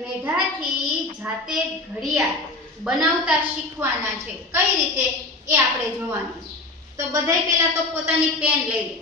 વેઢાથી જાતે ઘડિયાળ બનાવતા શીખવાના છે. કઈ રીતે એ આપણે જોવાનું. તો બધાય પહેલા તો પોતાની પેન લઈ લે.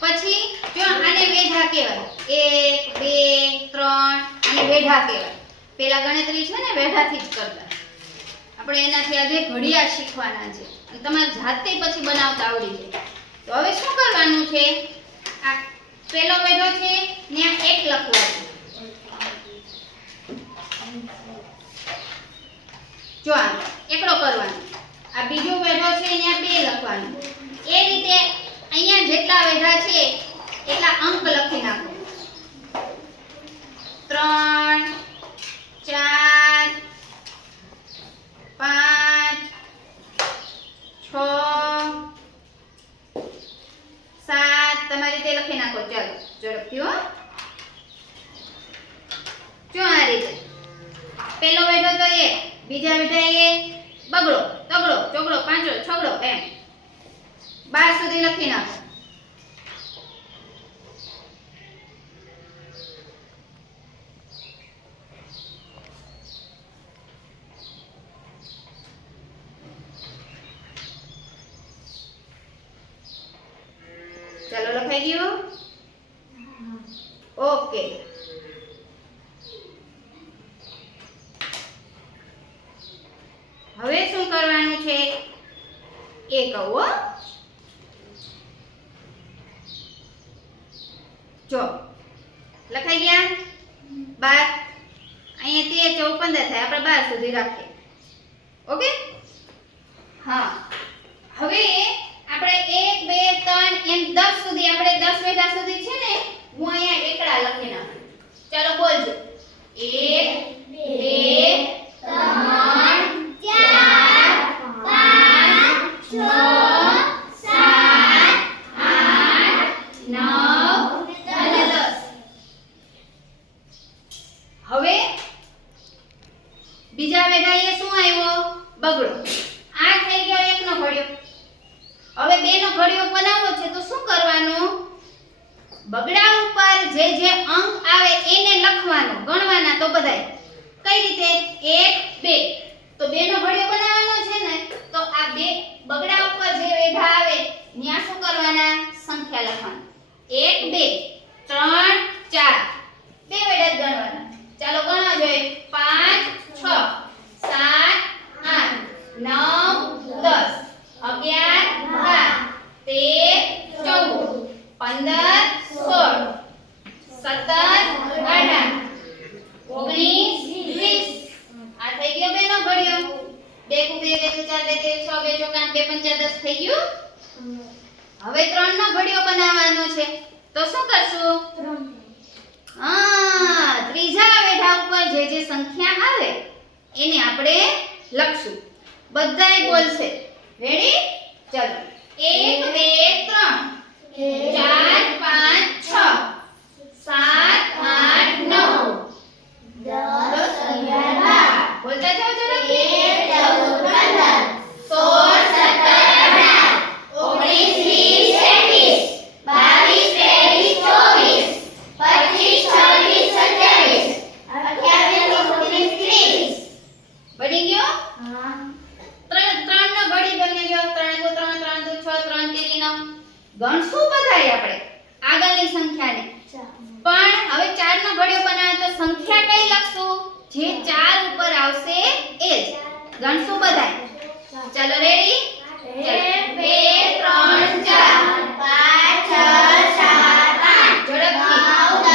પછી જો આને વેઢા કહેવાય. 1 2 3 આને વેઢા કહેવાય. પહેલા ગણતરી છે ને વેઢાથી જ કરતા. આપણે એનાથી આજે ઘડિયાળ શીખવાના છે અને તમારે જાતે પછી બનાવતા આવડી જાય. તો હવે શું કરવાનું છે? આ પહેલો વેઢો છે ત્યાં 1 લખવાનું. જો આ એકડો કરવાનો. આ બીજો વેઢો છે ત્યાં 2 લખવાનું. એ રીતે અહીંયા જેટલા વેઢા છે એટલા અંક લખી નાખો. 3 4 5 6 7 તમારી રીતે લખી નાખો. ચાલો ઝડપથી હો. જો આ રીતે પહેલો વેઢો તો 1, બીજા વેઢા 1, બગડો તગડો ચોગડો પાંચડો છગડો એમ 12 સુધી લખી નાખો. ચાલો લખાઈ ગયું? ઓકે. હવે શું કરવાનું છે એ કહો. જો લખાઈ ગયા 12. અહીંયા 13 14 15 થાય. આપણે 12 સુધી રાખીએ. ઓકે. હા, હવે આપણે 1 2 3 એમ 10 સુધી આપણે 10 વેઢા સુધી છે ને હું અહીંયા એકડા લખી નાખું. ચાલો બોલજો. 1 2 3 4 5 6 7 8 9 અને 10. હવે બીજા વેઢાએ શું આવ્યો? બગડો. આ થઈ ગયો 1 નો ઘડિયો. હવે 2 નો ઘડિયો બનાવવો છે તો શું કરવાનું? બગડા ઉપર જે અંક આવે એને લખવાનું, ગણવાના. તો બધાય કઈ રીતે? 1 2. તો 2 નો ઘડિયો બનાવવાનો છે ને તો આ 2 બગડા ઉપર જે વેઢા આવે ત્યાં શું કરવાના? સંખ્યા લખવાની. 1 2 3 4. 2 વેઢા જ ગણવાના. ચાલો ગણવા જોઈએ. 5 6 7 8 9 10 11 12 13 14 15 16 17 18 19 20. આ થઈ ગયો 2 નો ઘડિયો. 2 કુ 2 2 4 2 6 2 ચોકા 2 5 10 થઈ ગયું. હવે 3 નો ઘડિયો બનાવવાનો છે તો શું કરશું? હા, ત્રીજા વેઢા ઉપર જે સંખ્યા આવે એને આપણે લખશું. બધાય બોલશે. રેડી? ચાલો 1 2 3 4 5 6 7 8 9 10 11 બોલતા જાઓ ઝડપથી. 13 ગણશું બધાય આપણે આગળની સંખ્યાને. પણ હવે 4 નો ઘડિયો બનાવે તો સંખ્યા કઈ લખશું? જે 4 ઉપર આવશે એ જ ગણશું બધાય. ચાલો રેડી? 1 2 3 4 5 6 7 8 ઝડપથી 5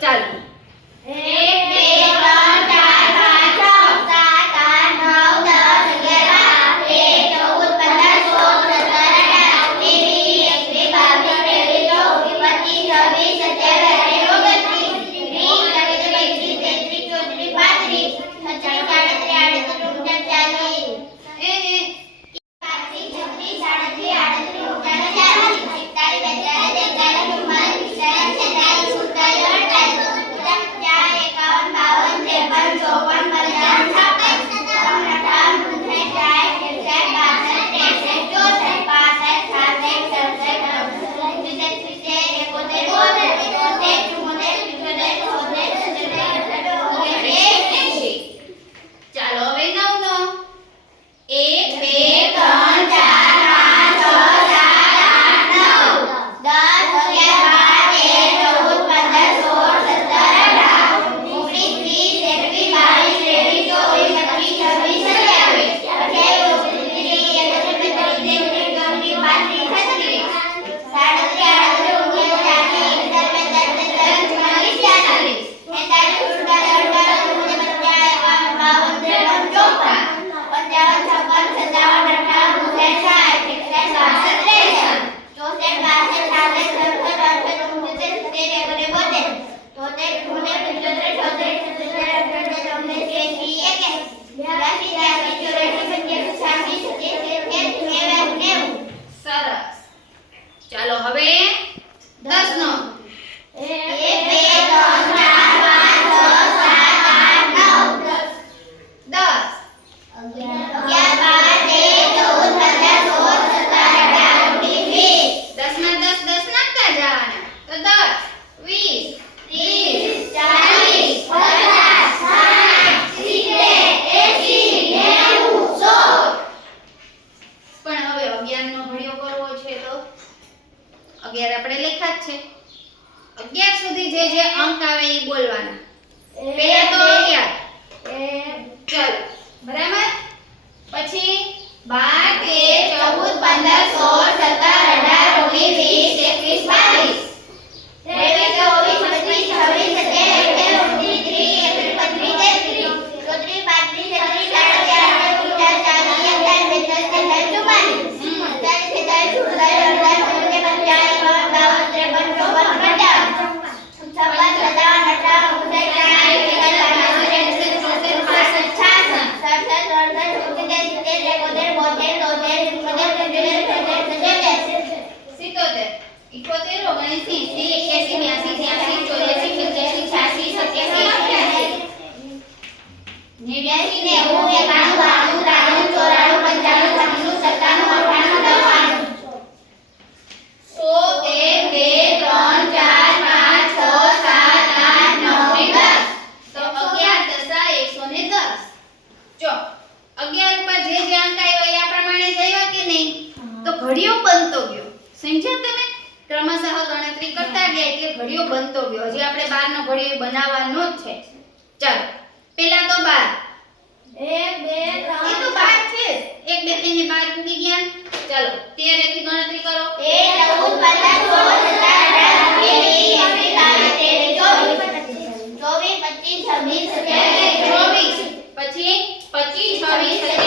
ચાલો 1 2 3 4 5 6 7 8 9 10 11 12 ચાલો હવે 9 નો 1 2 3 સરસ ચાલો હવે 10 નો 11 આપણે લખ્યા જ છે 11 સુધી જે અંક આવે એ બોલવાના પહેલા તો 11 ચાલો બરાબર પછી 12 13 14 ઘડિયો બનતો ગયો સમજ્યા તમે ક્રમશઃ ગણતરી કરતા ગયા એટલે ઘડિયો બનતો ગયો હજી આપણે 12 નો ઘડિયો બનાવવાનો જ છે ચાલો પહેલા તો 12 1 2 3 એ તો 12 છે 1 2 3 ને 12 મૂકી ગયા ચાલો 13 થી ગણતરી કરો પછી 25 26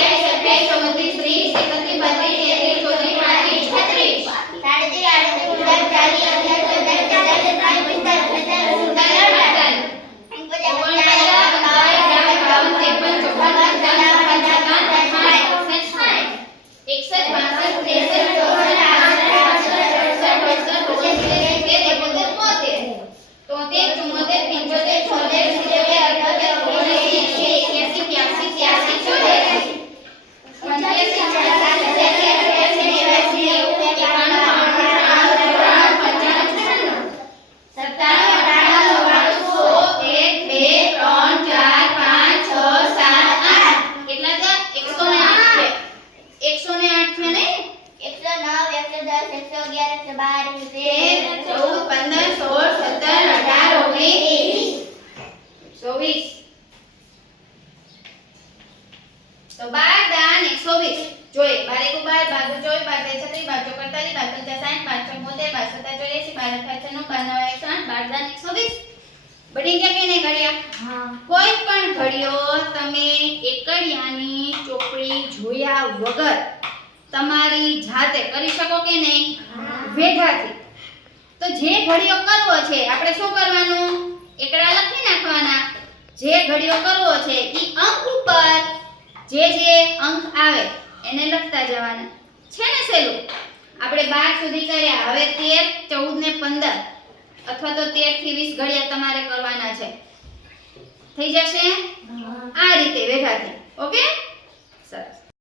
27 તો 12 દાન 120 જોઈએ 12 * 12 12 * 24 12 * 36 12 * 45 12 * 60 12 * 72 12 * 84 12 * 108 12 દાન 120 બની ગયા કે નહીં ઘડિયા? હા. કોઈ પણ ઘડીઓ તમે એકડિયાની ચોપડી જોયા વગર તમારી જાતે કરી શકો કે નહીં? વેઢાથી. તો જે ઘડીઓ કરવો છે આપણે શું કરવાનું? એકડા લખી નાખવાના. જે ઘડીઓ કરવો છે ઈ અંક ઉપર જે અંક આવે એને લખતા જવાના. છે ને સહેલું? આપણે 12 સુધી કર્યા. હવે 13, 14 ને 15 અથવા તો 13 થી 20 ઘડિયા તમારે કરવાના છે. થઈ જશે આ રીતે વેઢાથી. ઓકે? સરસ.